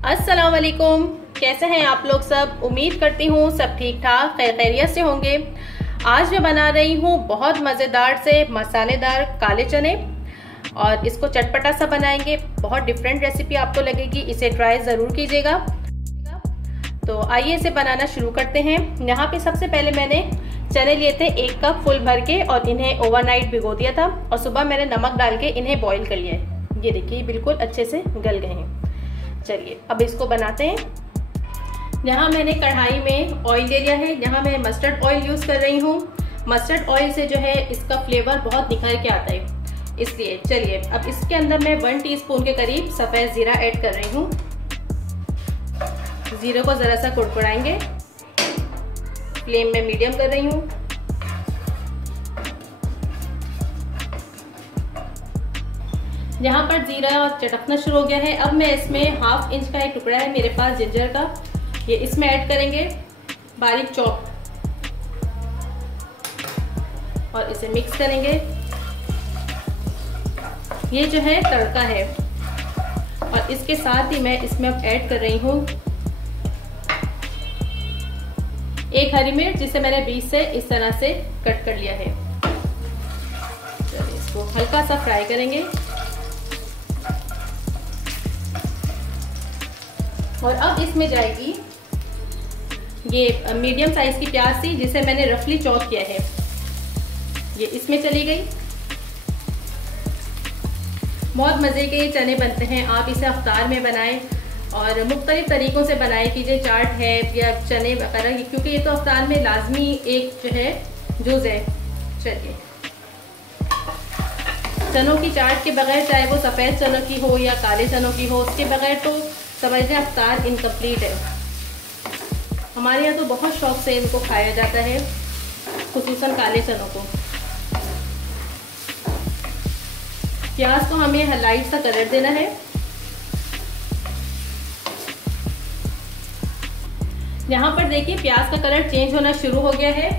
अस्सलाम वालेकुम, कैसे हैं आप लोग सब। उम्मीद करती हूँ सब ठीक ठाक खैरियत से होंगे। आज मैं बना रही हूँ बहुत मज़ेदार से मसालेदार काले चने और इसको चटपटा सा बनाएंगे। बहुत डिफरेंट रेसिपी आपको लगेगी, इसे ट्राई ज़रूर कीजिएगा। तो आइए इसे बनाना शुरू करते हैं। यहाँ पे सबसे पहले मैंने चने लिए थे 1 कप फुल भर के और इन्हें ओवरनाइट भिगो दिया था और सुबह मैंने नमक डाल के इन्हें बॉईल कर लिया है। ये देखिए बिल्कुल अच्छे से गल गए हैं। चलिए अब इसको बनाते हैं। यहाँ मैंने कढ़ाई में ऑयल ले लिया है। यहाँ मैं मस्टर्ड ऑयल यूज़ कर रही हूँ। मस्टर्ड ऑयल से जो है इसका फ्लेवर बहुत निखर के आता है, इसलिए चलिए अब इसके अंदर मैं 1 टीस्पून के करीब सफ़ेद ज़ीरा ऐड कर रही हूँ। ज़ीरे को ज़रा सा कुड़कुड़ाएंगे। फ्लेम में मीडियम कर रही हूँ। यहाँ पर जीरा चटकना शुरू हो गया है। अब मैं इसमें 1/2 इंच का एक टुकड़ा है मेरे पास जिंजर का, ये इसमें ऐड करेंगे बारीक चॉप और इसे मिक्स करेंगे। ये जो है तड़का है और इसके साथ ही मैं इसमें अब ऐड कर रही हूँ 1 हरी मिर्च, जिसे मैंने बीच से इस तरह से कट कर लिया है। चलिए इसको हल्का सा फ्राई करेंगे और अब इसमें जाएगी ये मीडियम साइज की प्याज थी जिसे मैंने रफली चॉप किया है, ये इसमें चली गई। बहुत मज़े के ये चने बनते हैं। आप इसे अफ्तार में बनाएं और मुख्तलिफ तरीक़ों से बनाएं, कीजिए चाट है या चने वगैरह, क्योंकि ये तो अफ्तार में लाजमी एक जो है जुज़ है। चलिए चनों की चाट के बगैर, चाहे वो सफ़ेद चनों की हो या काले चनों की हो, उसके बगैर तो समझ लें अफ्तार इनकम्प्लीट है। हमारे यहाँ तो बहुत शौक से इनको खाया जाता है, खुसूसन काले चनों को। प्याज को हमें लाइट सा कलर देना है। यहाँ पर देखिए प्याज का कलर चेंज होना शुरू हो गया है।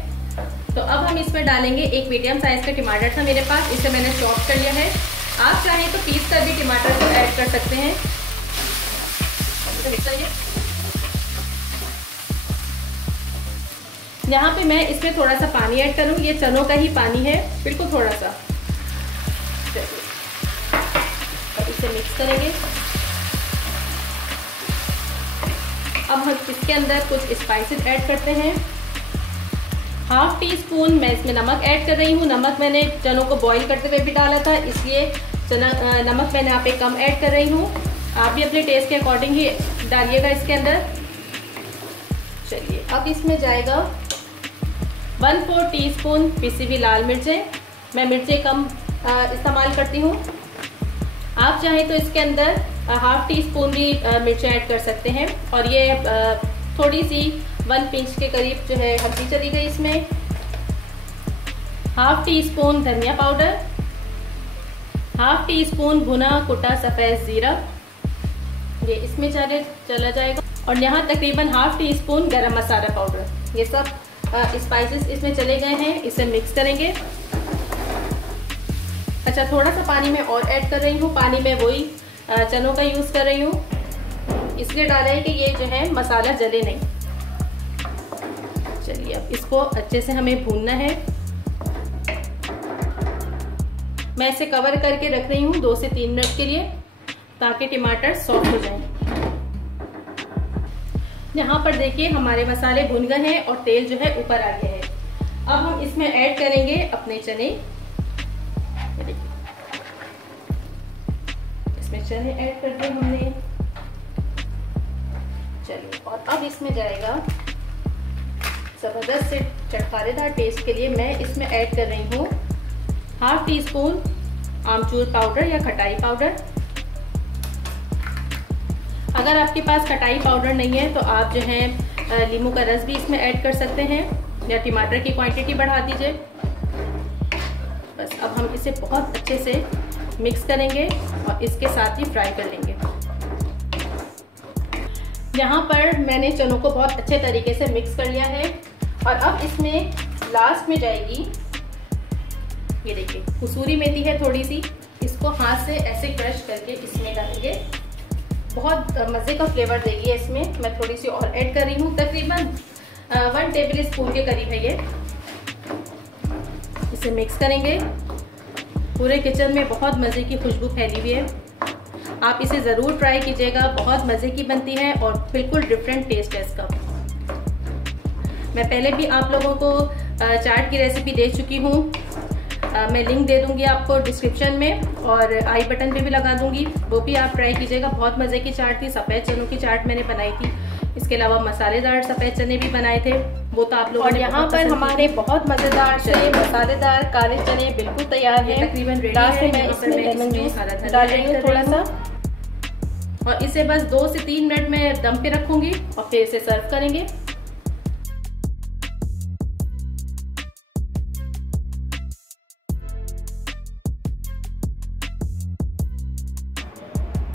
तो अब हम इसमें डालेंगे एक मीडियम साइज का टमाटर था मेरे पास, इसे मैंने चॉप कर लिया है। आप चाहें तो पीस कर भी टमाटर को ऐड कर सकते हैं। यहाँ पे मैं इसमें थोड़ा सा पानी ऐड करूँ, ये चनों का ही पानी है, बिल्कुल थोड़ा सा। अब इसे मिक्स करेंगे। अब हम इसके अंदर कुछ स्पाइसेस ऐड करते हैं। 1/2 टीस्पून मैं इसमें नमक ऐड कर रही हूँ। नमक मैंने चनों को बॉईल करते हुए भी डाला था, इसलिए नमक मैंने यहाँ पे कम ऐड कर रही हूँ। आप भी अपने टेस्ट के अकॉर्डिंग ही डालिएगा इसके अंदर। चलिए अब इसमें जाएगा 1/4 टीस्पून पिसी हुई लाल मिर्चें। मैं मिर्चें कम इस्तेमाल करती हूँ। आप चाहें तो इसके अंदर 1/2 टीस्पून भी मिर्चें ऐड कर सकते हैं। और ये थोड़ी सी 1 पिंच के करीब जो है हल्दी चली गई। इसमें 1/2 टीस्पून धनिया पाउडर, 1/2 टीस्पून भुना कुटा सफ़ेद ज़ीरा, ये इसमें चला जाएगा। और यहाँ तकरीबन 1/2 टीस्पून गरम मसाला पाउडर, ये सब स्पाइसेस इसमें चले गए हैं। इसे मिक्स करेंगे। अच्छा, थोड़ा सा पानी मैं और ऐड कर रही हूँ। पानी में वही चनों का यूज़ कर रही हूँ, इसलिए डाला है कि ये जो है मसाला जले नहीं। चलिए अब इसको अच्छे से हमें भूनना है। मैं इसे कवर करके रख रही हूँ 2 से 3 मिनट के लिए, ताकि टमाटर सॉफ्ट हो जाएं। यहाँ पर देखिए हमारे मसाले भुन गए हैं और तेल जो है ऊपर आ गया है। अब हम इसमें ऐड करेंगे अपने चने। इसमें चने ऐड कर दिए हमने। चलिए और अब इसमें जाएगा ज़बरदस्त से चटखारेदार टेस्ट के लिए मैं इसमें ऐड कर रही हूँ 1/2 टीस्पून आमचूर पाउडर या खटाई पाउडर। अगर आपके पास खटाई पाउडर नहीं है तो आप जो है नींबू का रस भी इसमें ऐड कर सकते हैं या टमाटर की क्वांटिटी बढ़ा दीजिए। बस अब हम इसे बहुत अच्छे से मिक्स करेंगे और इसके साथ ही फ्राई कर लेंगे। यहाँ पर मैंने चनों को बहुत अच्छे तरीके से मिक्स कर लिया है और अब इसमें लास्ट में जाएगी, ये देखिए कसूरी मेथी है थोड़ी सी, इसको हाथ से ऐसे क्रश करके इसमें डालेंगे। बहुत मज़े का फ्लेवर देगी है इसमें। मैं थोड़ी सी और ऐड कर रही हूँ, तकरीबन 1 टेबल स्पून के करीब है ये। इसे मिक्स करेंगे। पूरे किचन में बहुत मज़े की खुशबू फैली हुई है। आप इसे ज़रूर ट्राई कीजिएगा, बहुत मज़े की बनती है और बिल्कुल डिफरेंट टेस्ट है इसका। मैं पहले भी आप लोगों को चाट की रेसिपी दे चुकी हूँ। मैं लिंक दे दूंगी आपको डिस्क्रिप्शन में और आई बटन पे भी लगा दूंगी, वो भी आप ट्राई कीजिएगा। बहुत मज़े की चाट थी। सफ़ेद चनों की चाट मैंने बनाई थी, इसके अलावा मसालेदार सफ़ेद चने भी बनाए थे, वो तो आप लोगों ने। और यहाँ पर हमारे बहुत मज़ेदार से मसालेदार काले चने बिल्कुल तैयार हैं, तकरीबन रेडी है। मैं इसमें लेमन जूस डाल रही हूँ थोड़ा सा, और इसे बस 2 से 3 मिनट में दम पे रखूंगी और फिर इसे सर्व करेंगे।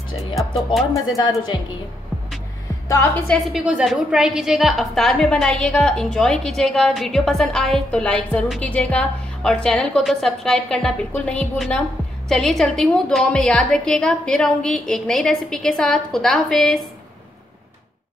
चलिए, अब तो और मज़ेदार हो जाएंगी ये। तो आप इस रेसिपी को ज़रूर ट्राई कीजिएगा, अफ्तार में बनाइएगा, इंजॉय कीजिएगा। वीडियो पसंद आए तो लाइक ज़रूर कीजिएगा और चैनल को तो सब्सक्राइब करना बिल्कुल नहीं भूलना। चलिए चलती हूँ, दुआओं में याद रखिएगा। फिर आऊँगी एक नई रेसिपी के साथ। खुदा हाफिज़।